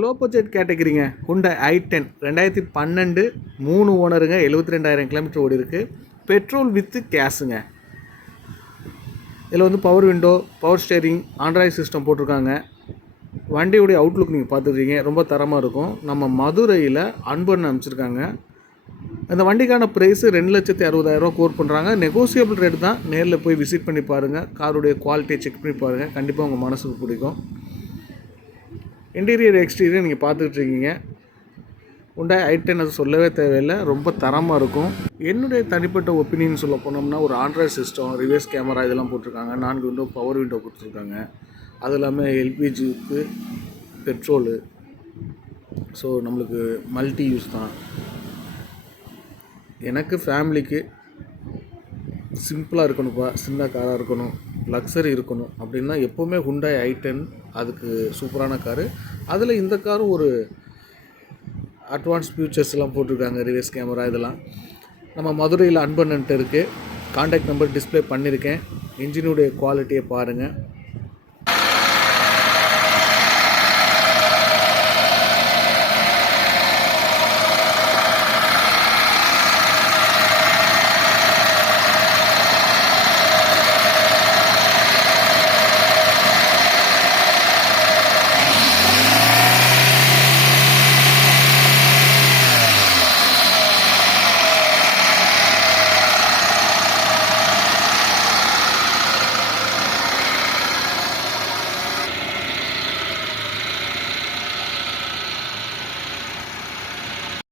Low budget கேட்டகிரிங்க. Hyundai i10 2012 3 ஓனருங்க, 72,000 kilometre ஓடி இருக்குது. பெட்ரோல் வித்து கேஸுங்க. இதில் வந்து power window, power steering, Android system போட்டிருக்காங்க. வண்டியுடைய அவுட்லுக் நீங்கள் பார்த்துருக்கீங்க, ரொம்ப தரமாக இருக்கும். நம்ம மதுரையில் அன்பன் அமைச்சிருக்காங்க. அந்த வண்டிக்கான ப்ரைஸு 2,60,000 கோட் பண்ணுறாங்க. நெகோசியபிள் ரேட் தான். நேரில் போய் விசிட் பண்ணி பாருங்கள், காருடைய குவாலிட்டியை செக் பண்ணி பாருங்கள், கண்டிப்பாக உங்கள் மனசுக்கு பிடிக்கும். இன்டீரியர் எக்ஸ்டீரியர் நீங்கள் பார்த்துட்ருக்கீங்க. ஹுண்டாய் i10 அது சொல்லவே தேவையில்லை, ரொம்ப தரமாக இருக்கும். என்னுடைய தனிப்பட்ட ஒப்பீனியன் சொல்ல போனோம்னா, ஒரு ஆண்ட்ராய்டு சிஸ்டம், ரிவர்ஸ் கேமரா இதெல்லாம் போட்டிருக்காங்க. 4 விண்டோ, பவர் விண்டோ கொடுத்துருக்காங்க. அது இல்லாமல் எல்பிஜிக்கு பெட்ரோலு. ஸோ நம்மளுக்கு மல்டி யூஸ் தான். எனக்கு ஃபேமிலிக்கு சிம்பிளாக இருக்கணும்ப்பா, சின்ன காராக இருக்கணும், லக்ஸரி இருக்கணும் அப்படின்னா எப்போவுமே ஹுண்டாய் i10 அதுக்கு சூப்பரான காரு. அதில் இந்த காரும் ஒரு அட்வான்ஸ் ஃபியூச்சர்ஸ்லாம் போட்டிருக்காங்க, ரிவர்ஸ் கேமரா இதெல்லாம். நம்ம மதுரையில் அன்பன்ட்டு இருக்குது. கான்டாக்ட் நம்பர் டிஸ்பிளே பண்ணியிருக்கேன். இன்ஜினுடைய குவாலிட்டியை பாருங்கள்.